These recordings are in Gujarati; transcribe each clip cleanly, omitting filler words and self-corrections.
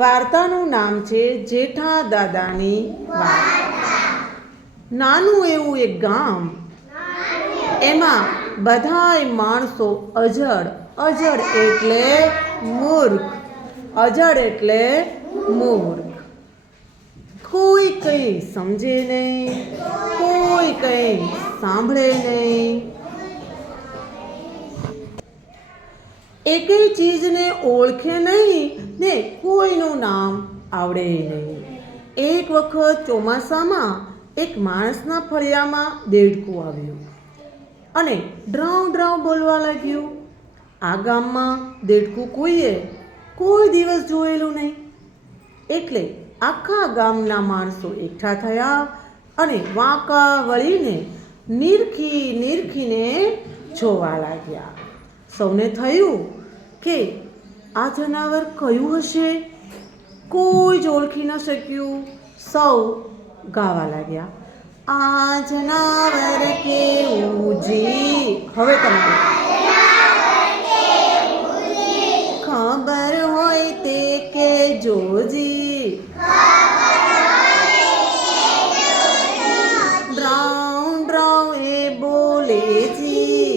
વાર્તાનું નામ છે જેઠા દાદાની વાર્તા. નાનું એવું એક ગામ, એમાં બધાય માણસો અજડ. અજડ એટલે મૂર્ખ. અજડ એટલે મૂર્ખ. કોઈ કંઈ સમજે નહીં, કોઈ કંઈ સાંભળે નહીં, એકેય ચીજને ઓળખે નહીં ને કોઈનું નામ આવડે નહીં. એક વખત ચોમાસામાં એક માણસના ફળિયામાં દેડકું આવ્યું અને ડ્રાઉ ડ્રાઉ બોલવા લાગ્યું. આ ગામમાં દેડકું કોઈએ કોઈ દિવસ જોયેલું નહીં. એટલે આખા ગામના માણસો એકઠા થયા અને વાંકા વળીને નીરખીને જોવા લાગ્યા. સૌને થયું કે આ જનાવર કયું હશે? કોઈ જ ઓળખી ન શક્યું. સૌ ગાવા લાગ્યા, આ જનાવર કેવું જી. હવે તમારે ખબર હોય તે કહેજો જી. ડ્રાઉ ડ્રાઉ એ બોલે જી.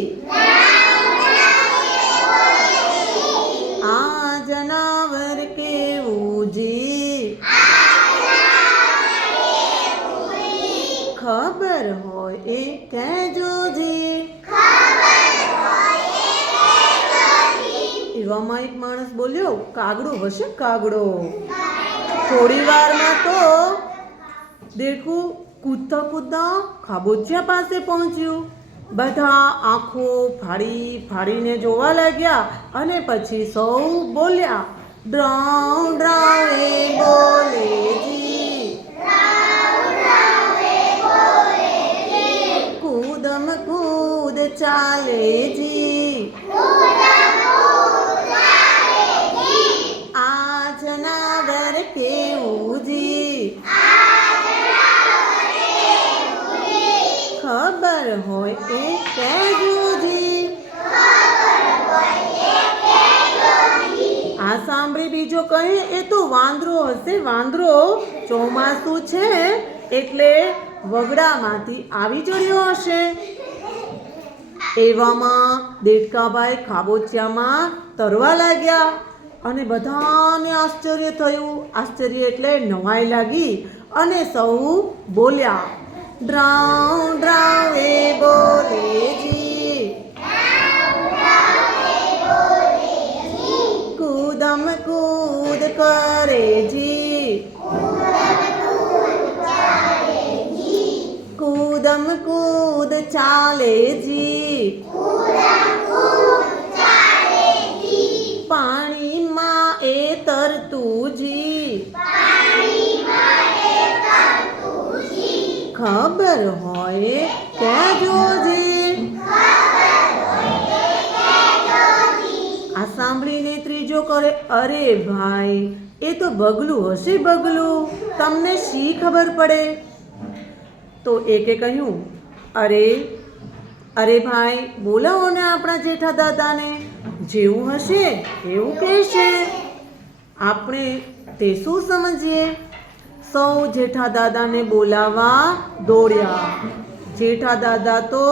આ જનાવર કેવું જી. ખબર હોય એ કહેજો જી. એવામાં એક માણસ બોલ્યો, કાગડો હશે, કાગડો. થોડી વારમાં તો દેડકું કૂદતા કૂદતા ખાબોચિયા પાસે પહોંચ્યું. બધા આંખો ફાડીને જોવા લાગ્યા અને પછી સૌ બોલ્યા, ડ્રાઉ ડ્રાઉ એ બોલે જી. કૂદમ કૂદ ચાલે જી. આ જનાવર કેવું જી. ખબર હોય એ કહેજો જી. આ સાંભળી બીજો કહે, એ તો વાંદરો હશે, વાંદરો. ચોમાસું છે એટલે વગડામાંથી આવી ચડ્યો હશે. એવામાં દેડકાભાઈ ખાબોચિયામાં તરવા લાગ્યા અને બધાને આશ્ચર્ય થયું. આશ્ચર્ય એટલે નવાઈ લાગી અને સૌ બોલ્યા, ડ્રાઉ ડ્રાઉ એ બોલે જી. કૂદમ કૂદ કરે જી. કૂદમ કૂદ ચાલે જી. પાણીમાં એ તરતું જી. ખબર હોય કહેજો જી. આ સાંભળીને ત્રીજો કરે, અરે ભાઈ એ તો બગલું હશે, બગલું. તમને શી ખબર પડે? તો એકે કહ્યું, અરે ભાઈ બોલાવો ને આપણા જેઠા દાદાને. જેવું હશે એવું કહેશે, આપણે તે શું સમજીએ. સૌ જેઠા દાદાને બોલાવવા દોડ્યા. જેઠા દાદા તો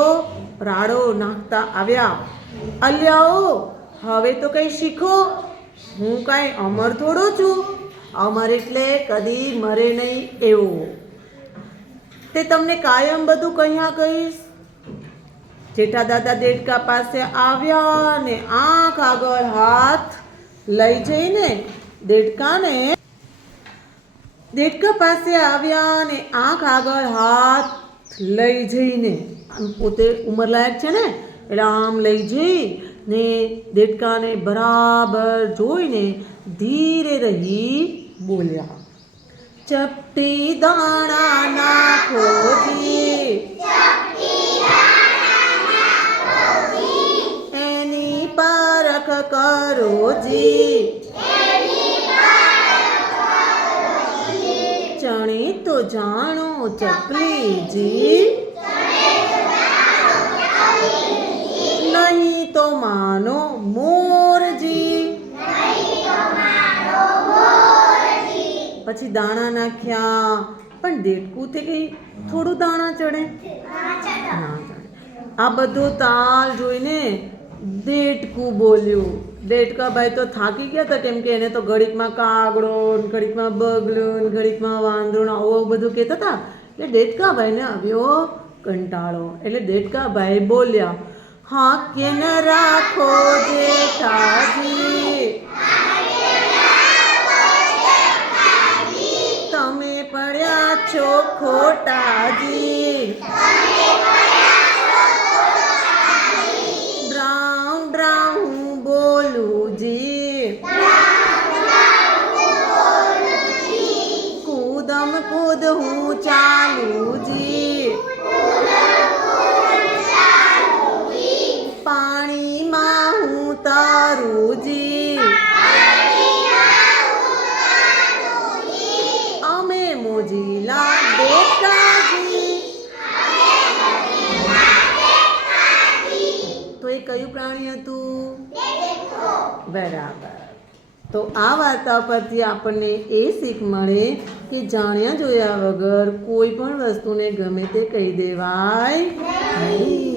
રાડો નાખતા આવ્યા, અલ્યાઓ હવે તો કંઈ શીખો. હું કાંઈ અમર થોડો છું. અમર એટલે કદી મરે નહીં એવું. તે તમને કાયમ બધું કહ્યા કહીશ. જેઠા દાદા દેડકા પાસે આવ્યા ને આંખ આગળ હાથ લઈ જઈને દેડકા પાસે આવ્યા ને આંખ આગળ હાથ લઈ જઈને, પોતે ઉંમરલાયક છે ને એટલે આમ લઈ જઈ ને દેડકાને બરાબર જોઈને ધીરે રહી બોલ્યા, ચપટી દાણા નાખો જી. એની પરખ કરો જી. ચણે તો જાણો ચકલી જી. નહીં તો માનો મોરજી. પછી દાણા નાખ્યા, પણ દેડકું તે કઈ થોડું દાણા ચડે ના ચડે. આ બધો તાલ જોઈને દેડકું બોલ્યું. દેડકાભાઈ તો થાકી ગયા હતા, કેમ કે એને તો ઘડીકમાં કાગડો, ઘડીકમાં બગલો, ઘડીકમાં વાંદરો આવું બધું કહેતા હતા. એટલે દેડકાભાઈને આવ્યો કંટાળો. એટલે દેડકાભાઈ બોલ્યા, હા કે ન રાખો જેઠાજી, તમે પડ્યા છો ખોટાજી. ડ્રાઉં ડ્રાઉં હું બોલું જી, કૂદમ કૂદ હું ચાલું જી, પાણીમાં હું તરું જી, અમે મોજીલા દેડકાજી. તો એ કયું પ્રાણી હતું? બરાબર. તો આ વાર્તા પરથી આપણને એ શીખ મળે કે જાણ્યા જોયા વગર કોઈ પણ વસ્તુને ગમે તે કહી દેવાય નહીં.